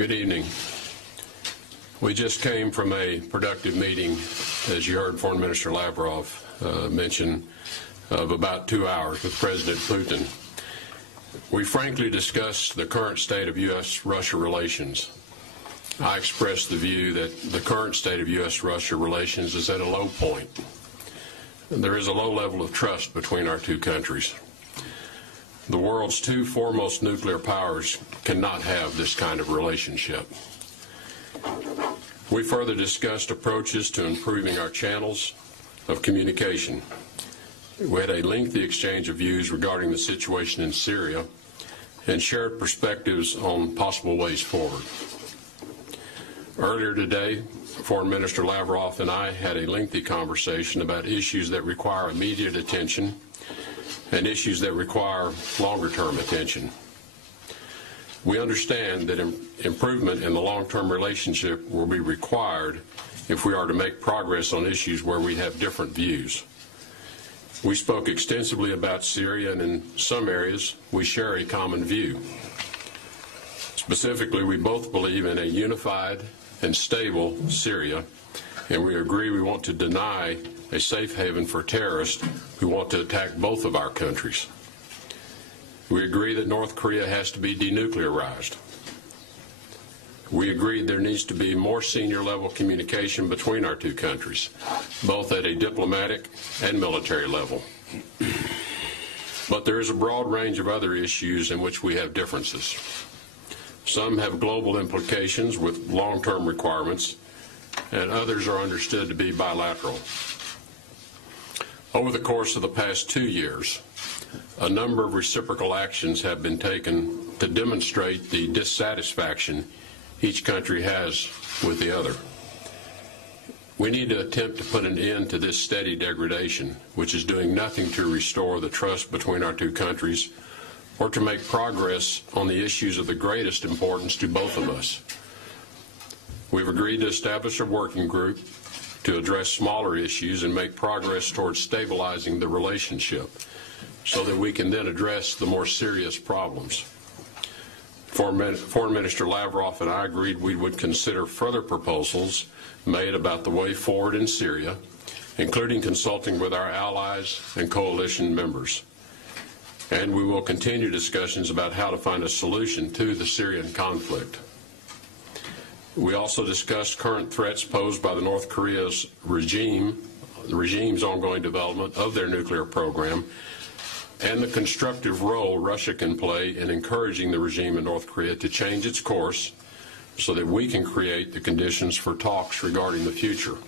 Good evening. We just came from a productive meeting, as you heard Foreign Minister Lavrov mention, of about 2 hours with President Putin. We frankly discussed the current state of U.S.-Russia relations. I expressed the view that the current state of U.S.-Russia relations is at a low point. There is a low level of trust between our two countries. The world's two foremost nuclear powers cannot have this kind of relationship. We further discussed approaches to improving our channels of communication. We had a lengthy exchange of views regarding the situation in Syria and shared perspectives on possible ways forward. Earlier today, Foreign Minister Lavrov and I had a lengthy conversation about issues that require immediate attention and issues that require longer-term attention. We understand that improvement in the long-term relationship will be required if we are to make progress on issues where we have different views. We spoke extensively about Syria, and in some areas we share a common view. Specifically, we both believe in a unified and stable Syria, and we agree we want to deny a safe haven for terrorists who want to attack both of our countries. We agree that North Korea has to be denuclearized. We agreed there needs to be more senior level communication between our two countries, both at a diplomatic and military level. But there is a broad range of other issues in which we have differences. Some have global implications with long-term requirements, and others are understood to be bilateral. Over the course of the past 2 years, a number of reciprocal actions have been taken to demonstrate the dissatisfaction each country has with the other. We need to attempt to put an end to this steady degradation, which is doing nothing to restore the trust between our two countries or to make progress on the issues of the greatest importance to both of us. We've agreed to establish a working group to address smaller issues and make progress towards stabilizing the relationship so that we can then address the more serious problems. Foreign Minister Lavrov and I agreed we would consider further proposals made about the way forward in Syria, including consulting with our allies and coalition members. And we will continue discussions about how to find a solution to the Syrian conflict. We also discussed current threats posed by the North Korea's the regime's ongoing development of their nuclear program, and the constructive role Russia can play in encouraging the regime in North Korea to change its course so that we can create the conditions for talks regarding the future.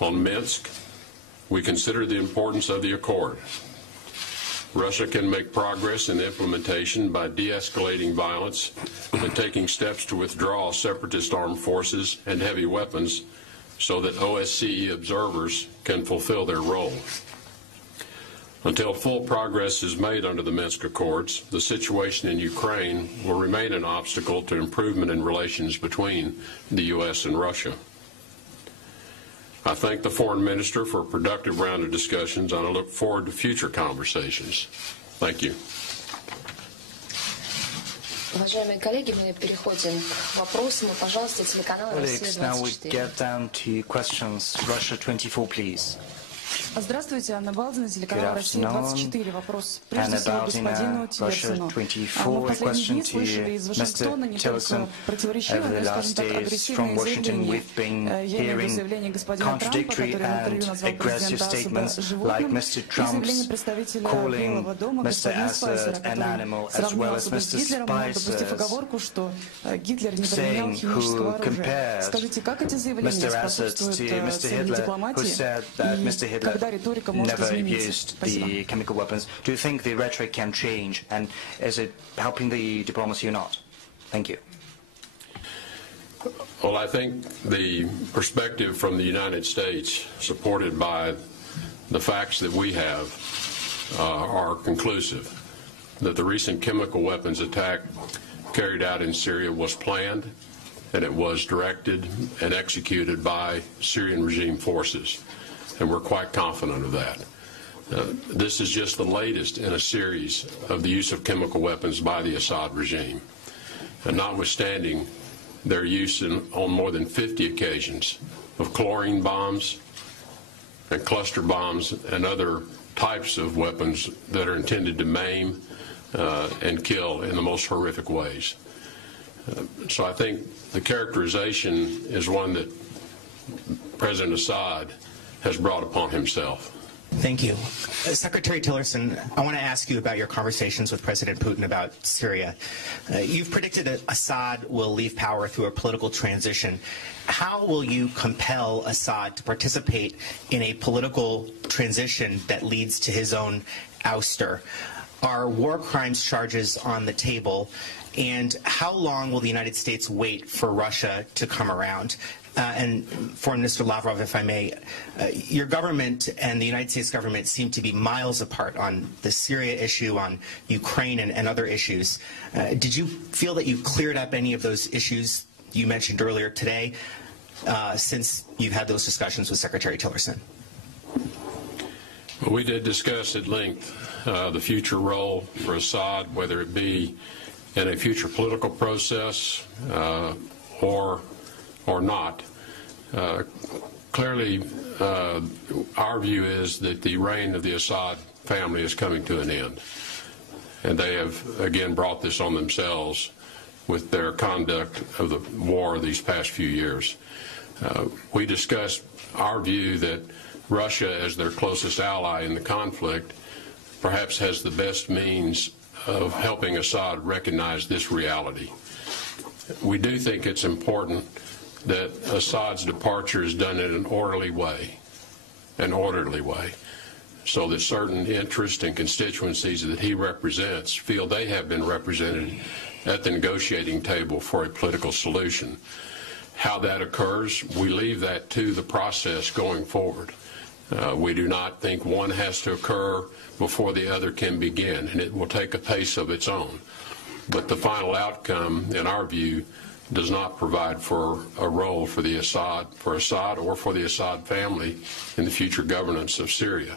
On Minsk, we consider the importance of the accord. Russia can make progress in the implementation by de-escalating violence and taking steps to withdraw separatist armed forces and heavy weapons so that OSCE observers can fulfill their role. Until full progress is made under the Minsk Accords, the situation in Ukraine will remain an obstacle to improvement in relations between the U.S. and Russia. I thank the Foreign Minister for a productive round of discussions, and I look forward to future conversations. Thank you. Уважаемые коллеги, мы переходим к вопросам. Пожалуйста, телеканал Россия 24. Now we get down to questions. Russia 24, please. Здравствуйте, Анна Балдина, телеканал Россия 24. Вопрос прежде всего господину Тиллерсону. Мы в последние дни слышали из Вашингтона не только противоречивые, но, скажем так, агрессивные заявления. Я имею в виду заявление господина Трампа, который в интервью назвал президента Асада животным, и заявление представителя Белого дома господина Спайсера, который сравнил Асада с Гитлером, но допустив оговорку, что Гитлер не применял химического оружия. Скажите, как эти заявления способствуют цели дипломатии? Never used the chemical weapons. Do you think the rhetoric can change, and is it helping the diplomacy or not? Thank you. Well, I think the perspective from the United States, supported by the facts that we have, are conclusive. That the recent chemical weapons attack carried out in Syria was planned, and it was directed and executed by Syrian regime forces. And we're quite confident of that. This is just the latest in a series of the use of chemical weapons by the Assad regime. notwithstanding their use on more than 50 occasions of chlorine bombs and cluster bombs and other types of weapons that are intended to maim and kill in the most horrific ways. So I think the characterization is one that President Assad has brought upon himself. Thank you. Secretary Tillerson, I want to ask you about your conversations with President Putin about Syria. You've predicted that Assad will leave power through a political transition. How will you compel Assad to participate in a political transition that leads to his own ouster? Are war crimes charges on the table? And how long will the United States wait for Russia to come around? And Foreign Minister Lavrov, if I may, your government and the United States government seem to be miles apart on the Syria issue, on Ukraine and other issues. Did you feel that you cleared up any of those issues you mentioned earlier today since you've had those discussions with Secretary Tillerson? Well, we did discuss at length the future role for Assad, whether it be in a future political process or not. Clearly, our view is that the reign of the Assad family is coming to an end. And they have, again, brought this on themselves with their conduct of the war these past few years. We discussed our view that Russia, as their closest ally in the conflict, perhaps has the best means of helping Assad recognize this reality. We do think it's important that Assad's departure is done in an orderly way, so that certain interests and constituencies that he represents feel they have been represented at the negotiating table for a political solution. How that occurs, we leave that to the process going forward. We do not think one has to occur before the other can begin, and it will take a pace of its own. But the final outcome, in our view, does not provide for a role for Assad or for the Assad family in the future governance of Syria.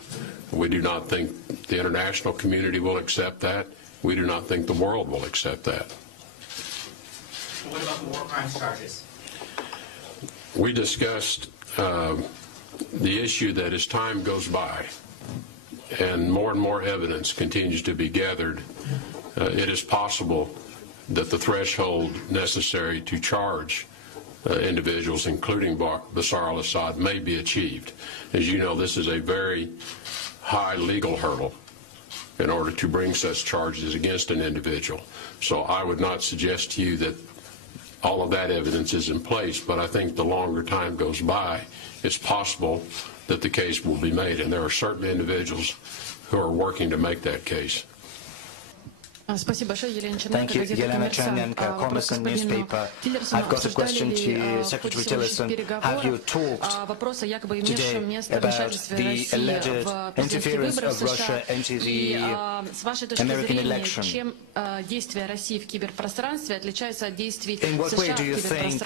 We do not think the international community will accept that. We do not think the world will accept that. What about the war crimes charges? We discussed the issue that as time goes by and more evidence continues to be gathered, it is possible that the threshold necessary to charge individuals, including Bashar al-Assad, may be achieved. As you know, this is a very high legal hurdle in order to bring such charges against an individual. So I would not suggest to you that all of that evidence is in place, but I think the longer time goes by, it's possible that the case will be made, and there are certain individuals who are working to make that case. Thank you. Yelena Chernenko, Commerce newspaper. I've got a question to Secretary Tillerson. Have you talked today about the alleged interference of Russia into the American election? In what way do you think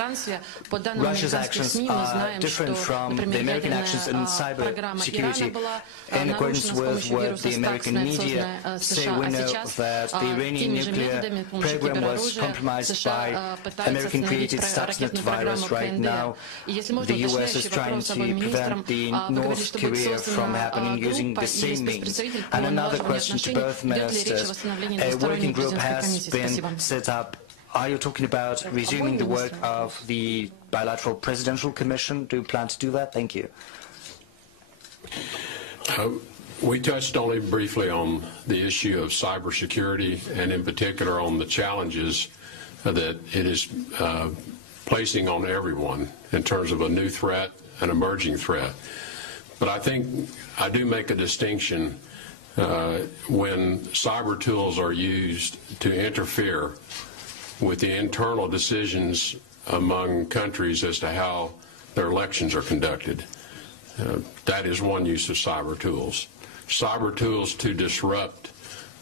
Russia's actions are different from the American actions in cyber security? In accordance with what the American media say, we know that the Iranian nuclear program was compromised by American-created Stuxnet virus. Right now, the U.S. is trying to prevent the North Korea from happening using the same means. And another question to both ministers. A working group has been set up. Are you talking about resuming the work of the bilateral presidential commission? Do you plan to do that? Thank you. We touched only briefly on the issue of cybersecurity, and in particular on the challenges that it is placing on everyone in terms of a new threat, an emerging threat. But I think I do make a distinction when cyber tools are used to interfere with the internal decisions among countries as to how their elections are conducted. That is one use of cyber tools. Cyber tools to disrupt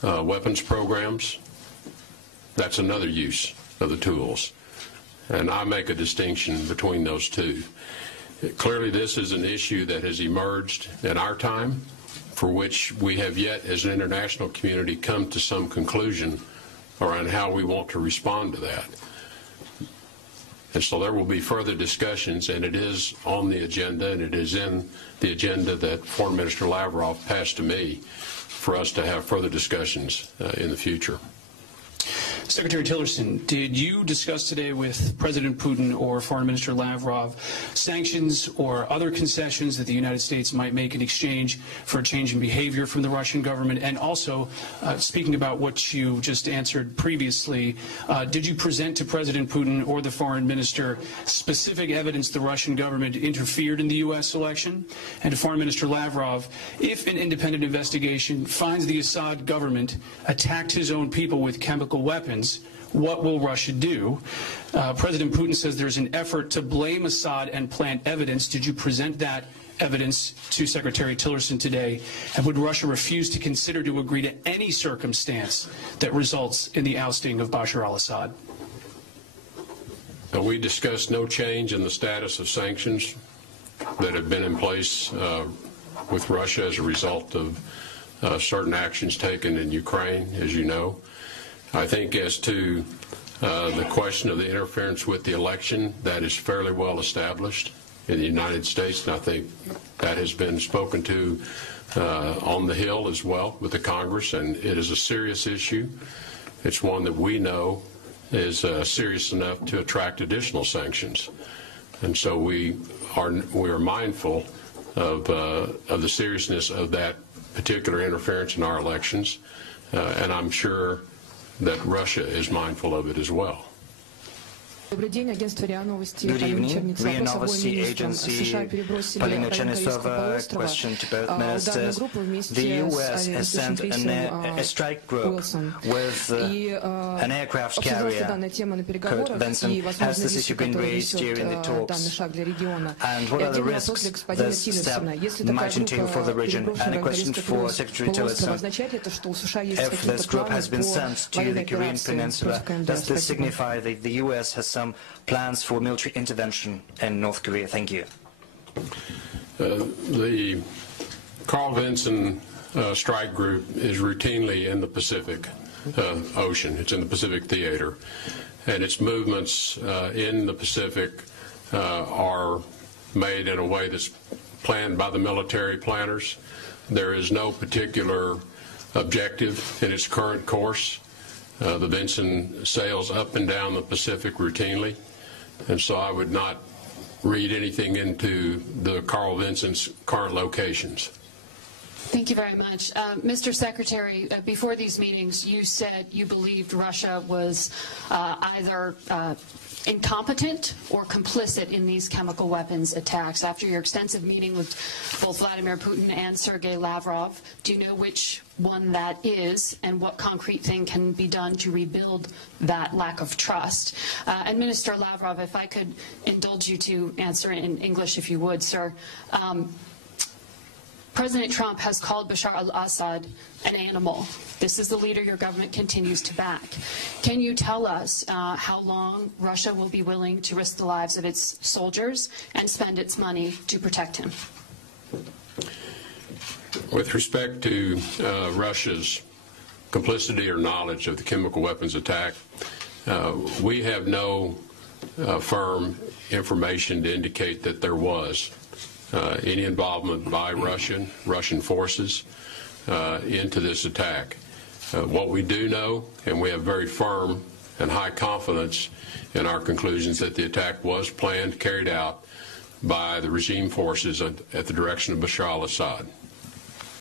weapons programs, that's another use of the tools. And I make a distinction between those two. Clearly, this is an issue that has emerged in our time, for which we have yet, as an international community, come to some conclusion around how we want to respond to that. And so there will be further discussions, and it is on the agenda, and it is in the agenda that Foreign Minister Lavrov passed to me for us to have further discussions in the future. Secretary Tillerson, did you discuss today with President Putin or Foreign Minister Lavrov sanctions or other concessions that the United States might make in exchange for a change in behavior from the Russian government? And also, speaking about what you just answered previously, did you present to President Putin or the Foreign Minister specific evidence the Russian government interfered in the U.S. election? And to Foreign Minister Lavrov, if an independent investigation finds the Assad government attacked his own people with chemical weapons, what will Russia do? President Putin says there's an effort to blame Assad and plant evidence. Did you present that evidence to Secretary Tillerson today? And would Russia refuse to consider to agree to any circumstance that results in the ousting of Bashar al-Assad? We discussed no change in the status of sanctions that have been in place with Russia as a result of certain actions taken in Ukraine, as you know. I think as to the question of the interference with the election, that is fairly well established in the United States, and I think that has been spoken to on the Hill as well with the Congress, and it is a serious issue. It's one that we know is serious enough to attract additional sanctions, and so we are mindful of the seriousness of that particular interference in our elections, and I'm sure that Russia is mindful of it as well. Good evening, RIA Novosti Agency, Polina Chernisova, question to both ministers. The U.S. has sent a strike group with an aircraft carrier. Kurt Benson, has this issue been raised during the talks? And what are the risks this step might entail for the region? And a question for Secretary Tillerson. If this group has been sent to the Korean Peninsula, does this signify that the U.S. has some plans for military intervention in North Korea? Thank you. The Carl Vinson strike group is routinely in the Pacific Ocean. It's in the Pacific Theater, and its movements in the Pacific are made in a way that's planned by the military planners. There is no particular objective in its current course. The Vinson sails up and down the Pacific routinely, and so I would not read anything into the Carl Vinson's current locations. Thank you very much. Mr. Secretary, before these meetings, you said you believed Russia was either incompetent or complicit in these chemical weapons attacks. After your extensive meeting with both Vladimir Putin and Sergei Lavrov, do you know which one that is and what concrete thing can be done to rebuild that lack of trust? And Minister Lavrov, if I could indulge you to answer in English, if you would, sir. President Trump has called Bashar al-Assad an animal. This is the leader your government continues to back. Can you tell us how long Russia will be willing to risk the lives of its soldiers and spend its money to protect him? With respect to Russia's complicity or knowledge of the chemical weapons attack, we have no firm information to indicate that there was any involvement by Russian forces into this attack. What we do know, and we have very firm and high confidence in our conclusions, that the attack was planned, carried out by the regime forces at the direction of Bashar al-Assad.